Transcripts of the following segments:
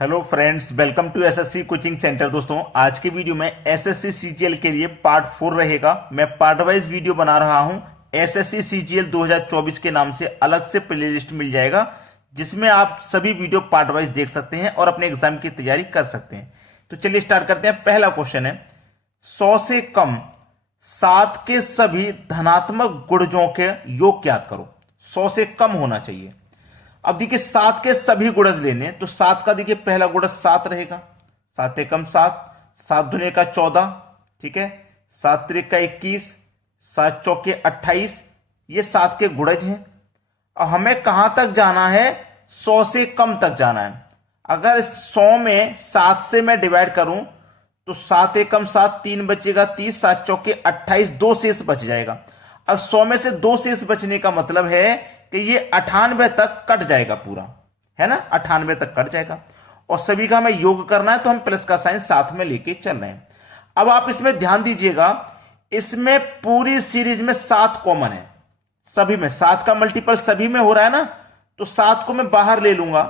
Hello friends, welcome to SSC coaching centre. दोस्तों, आज के वीडियो में एसएससी सीजीएल के लिए पार्ट 4 रहेगा। मैं पार्ट वाइज वीडियो बना रहा हूं। एसएससी सीजीएल 2024 के नाम से अलग से प्लेलिस्ट मिल जाएगा, जिसमें आप सभी वीडियो पार्ट वाइज देख सकते हैं और अपने एग्जाम की तैयारी कर सकते हैं। तो चलिए स्टार्ट करते हैं। पहला क्वेश्चन है, 100 से कम 7 के सभी धनात्मक गुणजों के योग ज्ञात करो। 100 से कम होना चाहिए। अब देखिए 7 के सभी गुणज लेने, तो 7 का देखिए पहला गुणज 7 रहेगा। 7 एकम 7, 7 दूने का 14, ठीक है। 7 त्रिक का 21, 7 चौके 28, ये 7 के गुणज हैं। अब हमें कहां तक जाना है? 100 से कम तक जाना है। अगर इस 100 में 7 से मैं डिवाइड करूं तो 7 एकम 7, 3 बचेगा 30, 7 चौके 28, 2 शेष बच जाएगा। अब 100 में से 2 शेष बचने का मतलब है कि ये 98 तक कट जाएगा पूरा, है ना। 98 तक कट जाएगा और सभी का हमें योग करना है, तो हम प्लस का साइन साथ में लेके चल रहे हैं। अब आप इसमें ध्यान दीजिएगा, इसमें पूरी सीरीज में 7 कॉमन है। सभी में 7 का मल्टीपल सभी में हो रहा है ना, तो 7 को मैं बाहर ले लूंगा।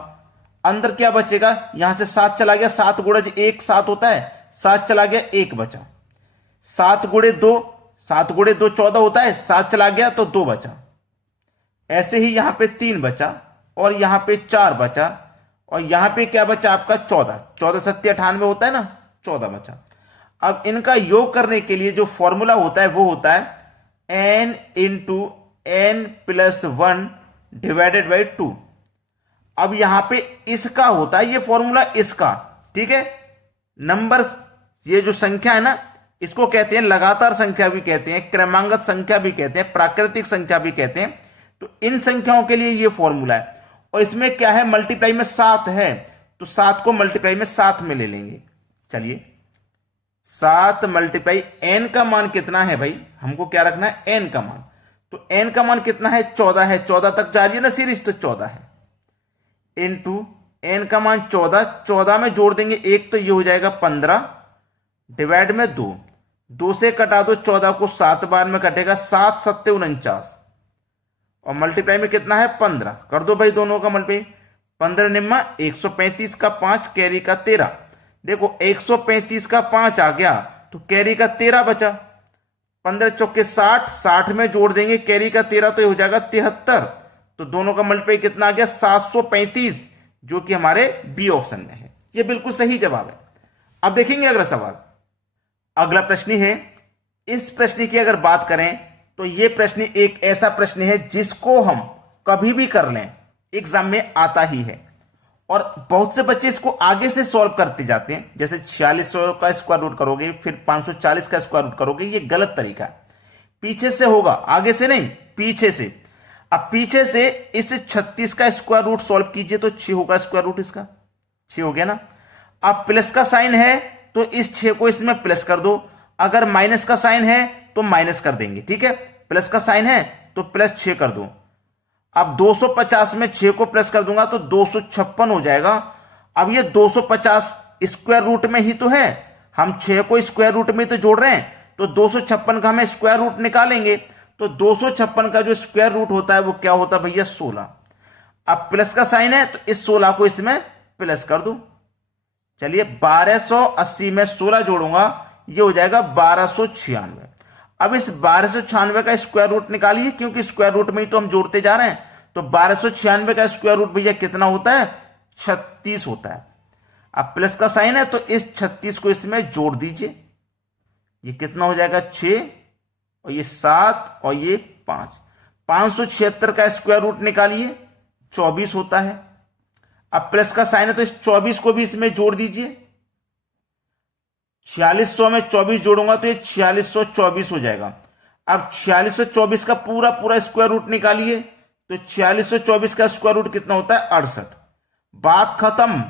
अंदर क्या बचेगा? यहां से 7 चला गया, 7 गुणज 1 7 होता है, 7 चला गया 1 बचा। 7 गुणे 2, 7 गुणे 2 14 होता है, 7 चला गया तो 2 बचा। ऐसे ही यहां पे 3 बचा और यहां पे 4 बचा और यहां पे क्या बचा आपका? 14। 14 सत्ते 98 होता है ना, 14 बचा। अब इनका योग करने के लिए जो फॉर्मूला होता है वो होता है n into n plus 1 divided by 2। अब यहां पे इसका होता है ये फॉर्मूला, इसका, ठीक है। नंबर, ये जो संख्या है ना, इसको कहते हैं लगातार संख्या भी कहते हैं, क्रमांगत संख्या भी कहते हैं, प्राकृतिक संख्या भी कहते हैं। तो इन संख्याओं के लिए ये फॉर्मूला है। और इसमें क्या है? मल्टीप्लाई में 7 है, तो 7 को मल्टीप्लाई में 7 में ले लेंगे। चलिए 7 मल्टीप्लाई n का मान कितना है भाई? हमको क्या रखना है? n का मान। तो n का मान कितना है? 14 है। 14 तक जा रही है ना सीरीज, तो 14 है इंटू n का मान 14। 14 में जोड़ देंगे 1, तो ये हो जाएगा 15 डिवाइड में 2। 2 से कटा दो 14 को, 7 बार में कटेगा, 7 सत्ते 49 और मल्टीप्लाई में कितना है? 15। कर दो भाई दोनों का मल्टीप्लाई। 15 निम्मा 135 का 5, कैरी का 13। देखो 135 का 5 आ गया तो कैरी का 13 बचा। 15 चौके 60, 60 में जोड़ देंगे कैरी का 13, तो ये हो जाएगा 73। तो दोनों का मल्टीप्लाई कितना आ गया? 735, जो कि हमारे बी ऑप्शन में है। ये बिल्कुल सही जवाब है। अब देखेंगे अगला सवाल। अगला प्रश्न है, इस प्रश्न की अगर बात करें तो यह प्रश्न एक ऐसा प्रश्न है जिसको हम कभी भी कर लें, एग्जाम में आता ही है। और बहुत से बच्चे इसको आगे से सॉल्व करते जाते हैं, जैसे 4600 का स्क्वायर रूट करोगे, फिर 540 का स्क्वायर रूट करोगे। ये गलत तरीका है। पीछे से होगा, आगे से नहीं, पीछे से। अब पीछे से इस 36 का स्क्वायर रूट सॉल्व कीजिए तो 6 होगा स्क्वायर रूट इसका, 6 हो गया ना। अब प्लस का साइन है तो इस 6 को इसमें प्लस कर दो, अगर माइनस का साइन है तो माइनस कर देंगे, ठीक है। प्लस का साइन है तो प्लस 6 कर दो। अब 250 में 6 को प्लस कर दूंगा तो 256 हो जाएगा। अब ये 250 स्क्वायर रूट में ही तो है, हम 6 को स्क्वायर रूट में तो जोड़ रहे हैं, तो 256 का हमें स्क्वायर रूट निकालेंगे। तो 256 का जो स्क्वायर रूट होता है वो क्या होता है भैया? 16। अब प्लस का साइन है तो इस 16 को इसमें प्लस कर दो। चलिए 1280 में 16 जोड़ूंगा, ये हो जाएगा 1296। अब इस 1296 का स्क्वायर रूट निकालिए, क्योंकि स्क्वायर रूट में ही तो हम जोड़ते जा रहे हैं। तो 1296 का स्क्वायर रूट भैया कितना होता है? 36 होता है। अब प्लस का साइन है तो इस 36 को इसमें जोड़ दीजिए, ये कितना हो जाएगा? 6 और ये 7 और ये 5। 576 का स्क्वायर रूट निकालिए, 24 होता है। अब प्लस का साइन है तो इस 24 को भी इसमें जोड़ दीजिए। 4600 में 24 जोड़ूंगा तो ये 4624 हो जाएगा। अब 4624 का पूरा पूरा स्क्वायर रूट निकालिए, तो 4624 का स्क्वायर रूट कितना होता है? 68। बात खत्म,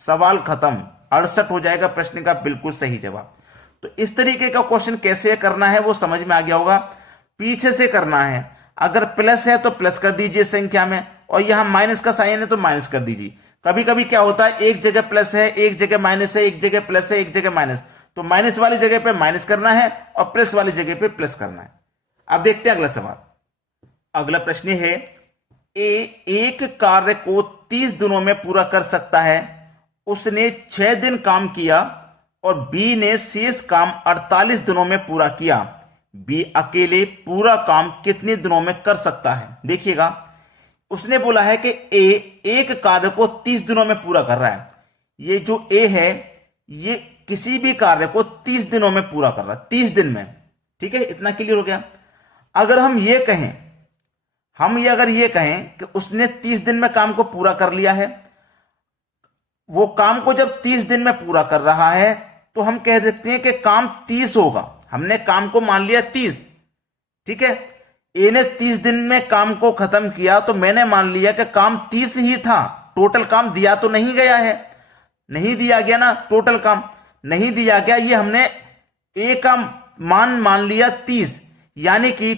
सवाल खत्म। 68 हो जाएगा प्रश्न का बिल्कुल सही जवाब। तो इस तरीके का क्वेश्चन कैसे करना है वो समझ में आ गया होगा। पीछे से करना है, अगर प्लस है तो प्लस कर दीजिए संख्या में, और यहां माइनस का साइन है तो माइनस कर दीजिए। कभी कभी क्या होता है, एक जगह प्लस है, एक जगह माइनस है, एक जगह प्लस है, एक जगह माइनस, तो माइनस वाली जगह पे माइनस करना है और प्लस वाली जगह पे प्लस करना है। अब देखते हैं अगला सवाल। अगला प्रश्न है, ए एक कार्य को 30 दिनों में पूरा कर सकता है उसने 6 दिन काम किया और बी ने शेष काम 48 दिनों में पूरा किया। बी अकेले पूरा काम कितने दिनों में कर सकता है? देखिएगा, उसने बोला है कि ए एक कार्य को 30 दिनों में पूरा कर रहा है। ये जो ए है ये किसी भी कार्य को 30 दिनों में पूरा कर रहा है, 30 दिन में। ठीक है, इतना क्लियर हो गया। अगर हम ये कहें कि उसने 30 दिन में काम को पूरा कर लिया है, वो काम को जब 30 दिन में पूरा कर रहा है तो हम कह सकते हैं कि काम 30 होगा। हमने काम को मान लिया 30। ठीक है, ए ने 30 दिन में काम को खत्म किया तो मैंने मान लिया कि काम 30 ही था। टोटल काम दिया तो नहीं गया है, नहीं दिया गया ना, टोटल काम नहीं दिया गया। ये हमने ए का मान लिया 30, यानी कि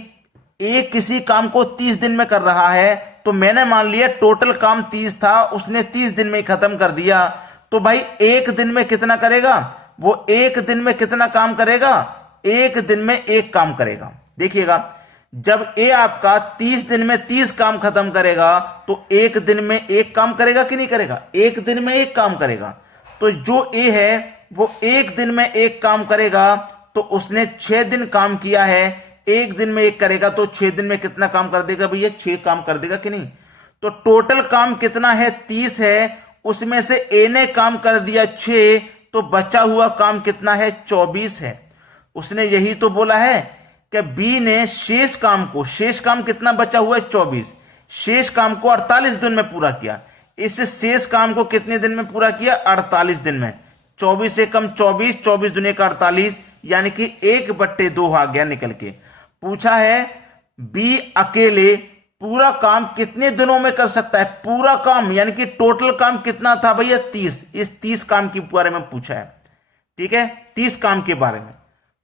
ए किसी काम को 30 दिन में कर रहा है तो मैंने मान लिया टोटल काम 30 था, उसने 30 दिन में खत्म कर दिया। तो भाई एक दिन में कितना करेगा? वो एक दिन में कितना काम करेगा? एक दिन में एक काम करेगा। देखिएगा, जब ए आपका 30 दिन में 30 काम खत्म करेगा तो एक दिन में एक काम करेगा कि नहीं करेगा? एक दिन में एक काम करेगा। तो जो ए है वो एक दिन में एक काम करेगा, तो उसने 6 दिन काम किया है, एक दिन में एक करेगा तो 6 दिन में कितना काम कर देगा भैया? 6 काम कर देगा कि नहीं? तो टोटल काम कितना है? 30 है, उसमें से ए ने काम कर दिया 6, तो बचा हुआ काम कितना है? 24 है। उसने यही तो बोला है कि बी ने शेष काम कितना बचा हुआ है? 24। शेष काम को 48 दिन में पूरा किया। इस शेष काम को कितने दिन में पूरा किया? 48 दिन में। 24 से कम 24, 24 दुने का 48, यानी कि 1/2 आ गया निकल के। पूछा है बी अकेले पूरा काम कितने दिनों में कर सकता है? पूरा काम यानी कि टोटल काम कितना था भैया? 30। इस 30 काम के बारे में पूछा है। ठीक है, 30 काम के बारे में।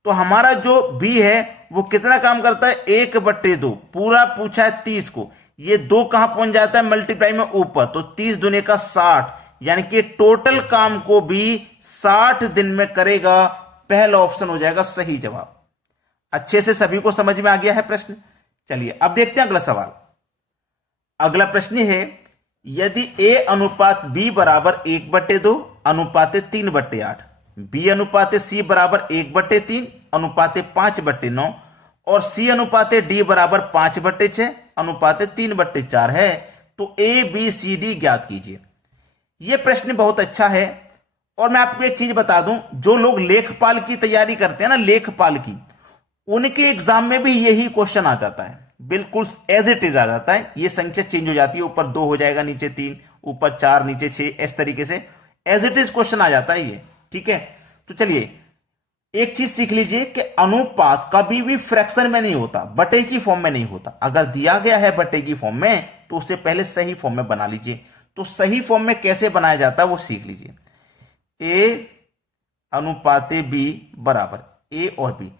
तो हमारा जो बी है वो कितना काम करता है? 1/2। पूरा पूछा है 30 को, ये 2 कहां पहुंच जाता है? मल्टीप्लाई में ऊपर, तो 30 दुने का 60, यानी कि टोटल काम को भी 60 दिन में करेगा। पहला ऑप्शन हो जाएगा सही जवाब। अच्छे से सभी को समझ में आ गया है प्रश्न? चलिए अब देखते हैं अगला सवाल। अगला प्रश्न है, यदि ए अनुपात बी बराबर 1/2 अनुपात 3/8, बी अनुपात सी बराबर 1/3 अनुपात 5/9 और सी अनुपात डी बराबर 5/6 अनुपात 3/4 है, तो ए बी सी डी ज्ञात कीजिए। यह प्रश्न बहुत अच्छा है। और मैं आपको एक चीज बता दूं, जो लोग लेखपाल की तैयारी करते हैं ना, लेखपाल की, उनके एग्जाम में भी यही क्वेश्चन आ जाता है, बिल्कुल एज इट इज आ जाता है। ये संख्या चेंज हो जाती है, ऊपर 2 हो जाएगा, नीचे 3, ऊपर 4, नीचे 6, इस तरीके से एज इट इज क्वेश्चन आ जाता है ये। ठीक है, तो चलिए एक चीज सीख लीजिए कि अनुपात कभी भी फ्रैक्शन में नहीं होता, बटे की फॉर्म में नहीं होता। अगर दिया गया है बटे की फॉर्म में तो उसे पहले सही फॉर्म में बना लीजिए। तो सही फॉर्म में कैसे बनाया जाता है वो सीख लीजिए। ए अनुपात बी बराबर ए और बी,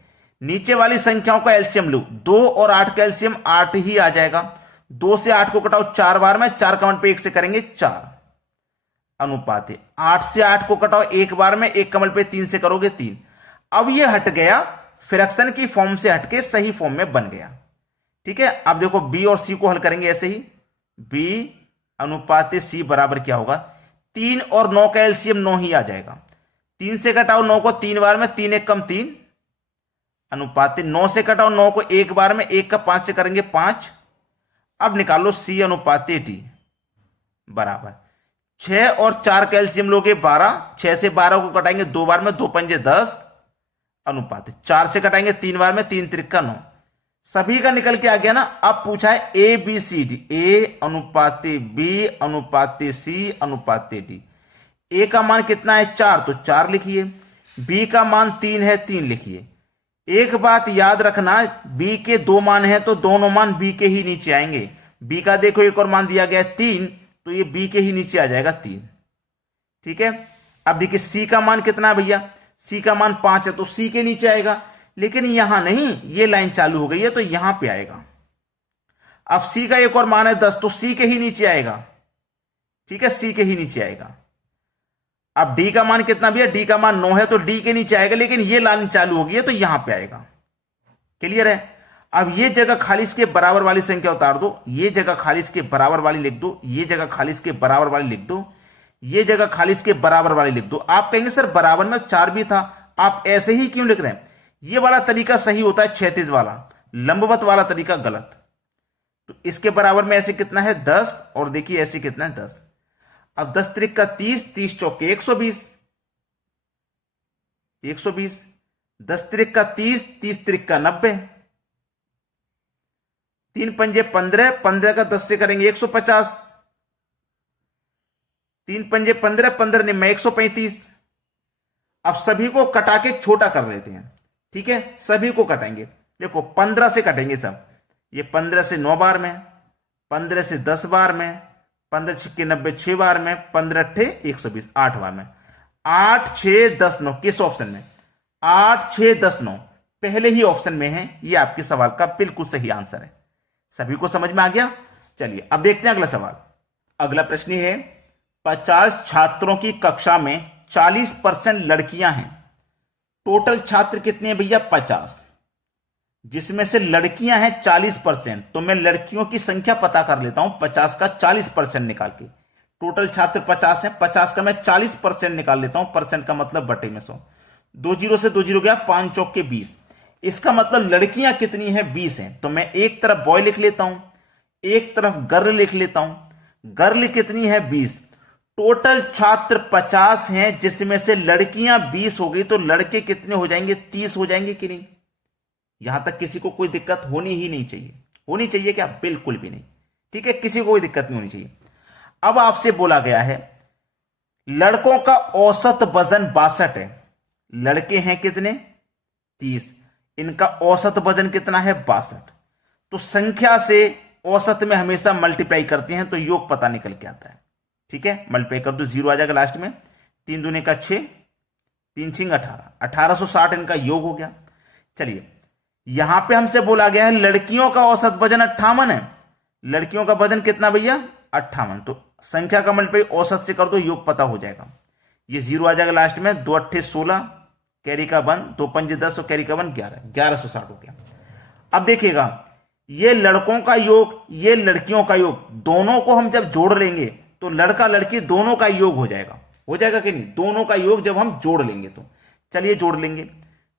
नीचे वाली संख्याओं का एलसीएम लो। 2 और 8 का एलसीएम 8 ही आ जाएगा। 2 से 8 को घटाओ 4 बार में, 4 कमल पे 1 से करेंगे 4 अनुपात 8 से 8 को घटाओ 1 बार में, 1 कमल पे 3 से करोगे 3। अब ये हट गया, फ्रैक्शन की फॉर्म से हटके सही फॉर्म में बन गया। ठीक है, अब देखो बी और सी को हल करेंगे ऐसे ही। बी अनुपात सी बराबर क्या होगा? 3 और 9 का एलसीएम 9 ही आ जाएगा। 3 से घटाओ 9 को 3 बार में, 3 1 कम 3 अनुपात 9 से घटाओ 9 को 1 बार में, 1 का 5 से करेंगे 5। अब निकालो सी अनुपात डी बराबर 6 और 4 का एलसीएम लोगे 12, 6 से 12 को कटाएंगे 2 बार में, 2 पंजे 10 अनुपात 4 से कटाएंगे 3 बार में, 3 त्रिका 9। सभी का निकल के आ गया ना। अब पूछा है ए बी सी डी, ए अनुपात बी अनुपात सी अनुपात डी। ए का मान कितना है? 4, तो 4 लिखिए। बी का मान 3 है, 3 लिखिए। एक बात याद रखना, बी के 2 मान हैं तो दोनों मान बी के ही नीचे आएंगे। बी का देखो एक और मान दिया गया है 3, तो ये बी के ही नीचे आ जाएगा 3। ठीक है, अब देखिए सी का मान कितना है भैया? सी का मान 5 है तो सी के नीचे आएगा, लेकिन यहां नहीं, ये लाइन चालू हो गई है तो यहां पे आएगा। अब सी का एक और मान है 10, तो सी के ही नीचे आएगा। ठीक है, सी के ही नीचे आएगा। अब डी का मान कितना भैया? डी का मान 9 है तो डी के नीचे आएगा, लेकिन ये लाइन चालू हो गई है तो यहां पे आएगा। क्लियर है? अब ये जगह खाली इसके बराबर वाली संख्या उतार दो, ये जगह खाली इसके बराबर वाली लिख दो, ये जगह खाली इसके बराबर वाली लिख दो, ये जगह खाली इसके बराबर वाली लिख दो। आप कहेंगे सर बराबर में 4 भी था, आप ऐसे ही क्यों लिख रहे हैं? ये वाला तरीका सही होता है, क्षैतिज वाला, लंबवत वाला तरीका गलत। तो इसके बराबर में ऐसे कितना है 10, और देखिए ऐसे कितना है 10। अब 10 त्रिक का 30, 30 चौके 120, 120। 10 त्रिक का 30, 30 त्रिक का 90, 3 पंजे 15, 15 का 10 से करेंगे 150, 3 पंजे 15, 15 निम्न 135। अब सभी को कटा के छोटा कर लेते हैं, ठीक है, सभी को कटेंगे। देखो 15 से कटेंगे सब, ये 15 से 9 बार में, 15 से 10 बार में, 15 छक्के 90 6 बार में, 15 अट्ठे 120 8 बार में। 8 6 10 9 किस ऑप्शन में? 8 6 10 9 पहले ही ऑप्शन में है। ये आपके सवाल का बिल्कुल सही आंसर है। सभी को समझ में आ गया? चलिए अब देखते हैं अगला सवाल। अगला प्रश्न है 50 छात्रों की कक्षा में 40% लड़कियां हैं। टोटल छात्र कितने हैं भैया? 50, जिसमें से लड़कियां हैं 40%। तो मैं लड़कियों की संख्या पता कर लेता हूं 50 का 40% निकाल के। टोटल छात्र 50 हैं, 50 का मैं 40% निकाल लेता हूं, परसेंट का मतलब बटे में 100। 2 जीरो से 2 जीरो गया, 5 चौके 20। इसका मतलब लड़कियां कितनी हैं? 20 हैं। तो मैं एक तरफ बॉय लिख लेता हूं, एक तरफ गर्ल लिख लेता हूं। गर्ल कितनी है? 20। टोटल छात्र 50 हैं, जिसमें से लड़कियां 20 हो गई, तो लड़के कितने हो जाएंगे? 30 हो जाएंगे कि नहीं? यहां तक किसी को कोई दिक्कत होनी ही नहीं चाहिए। होनी चाहिए क्या? बिल्कुल भी नहीं, ठीक है, किसी को कोई दिक्कत नहीं होनी चाहिए। अब आपसे बोला गया है लड़कों का औसत वजन 62 है, लड़के हैं कितने? 30, इनका औसत वजन कितना है? 62। तो संख्या से औसत में हमेशा मल्टीप्लाई करते हैं तो योग पता निकल के आता है, ठीक है। मल्टीप्लाई कर दो, 0 आ जाएगा लास्ट में। 3 दूने का 6, 3 छिंग 18, 1860 इनका योग हो गया। चलिए यहां पे हमसे बोला गया है लड़कियों का औसत वजन 58 है। लड़कियों का वजन कितना भैया? 58। तो संख्या का मल्टीप्लाई औसत से कर दो, योग पता हो जाएगा। ये 0 आ जाएगा लास्ट में। 2 अट्ठे 16, कैरी का 1, 2 पंजे 10 और कैरी का 1 11, 1160 हो गया। अब देखिएगा ये लड़कों का योग, ये लड़कियों का योग, दोनों को हम जब जोड़ लेंगे तो लड़का लड़की दोनों का योग हो जाएगा। हो जाएगा कि नहीं? दोनों का योग जब हम जोड़ लेंगे तो चलिए जोड़ लेंगे।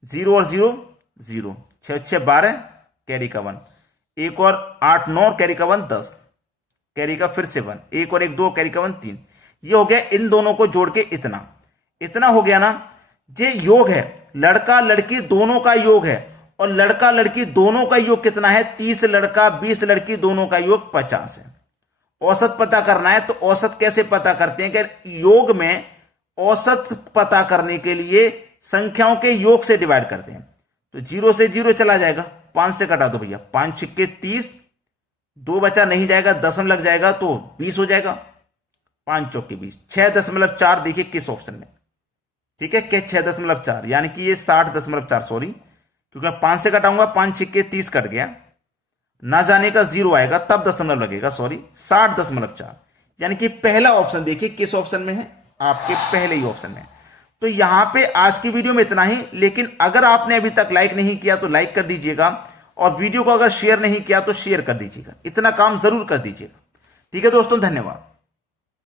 0 और 0 0, 6 6 12, कैरी का 1, 1 और 8 9, कैरी का 1 10, कैरी का फिर से 1, 1 और 1 2, कैरी का 1 3। ये हो गया इन दोनों को जोड़ के इतना, इतना हो गया ना। ये योग है, लड़का लड़की दोनों का योग है, और लड़का लड़की दोनों का योग कितना है? 30 लड़का 20 लड़की दोनों का योग 50 है। औसत पता करना है तो औसत कैसे पता करते हैं कि योग में औसत पता करने के लिए संख्याओं के योग से डिवाइड करते हैं। तो 0 से 0 चला जाएगा, 5 से कटा दो भैया, 5 छिक्के 30, 2 बचा नहीं जाएगा, दशम लग जाएगा तो 20 हो जाएगा। 5 चौके 20, 6.4 देखिए किस ऑप्शन में, ठीक है, क्या 6.4, यानी कि ये 60.4, सॉरी, क्योंकि 5 से कटाऊंगा, 5 छिक्के 30 कट गया, ना जाने का 0 आएगा तब दशमलव लगेगा, सॉरी 60.4, यानी कि पहला ऑप्शन देखिए किस ऑप्शन में है? आपके पहले ही ऑप्शन में। तो यहां पे आज की वीडियो में इतना ही, लेकिन अगर आपने अभी तक लाइक नहीं किया तो लाइक कर दीजिएगा, और वीडियो को अगर शेयर नहीं किया तो शेयर कर दीजिएगा। इतना काम जरूर कर दीजिएगा, ठीक है दोस्तों, धन्यवाद।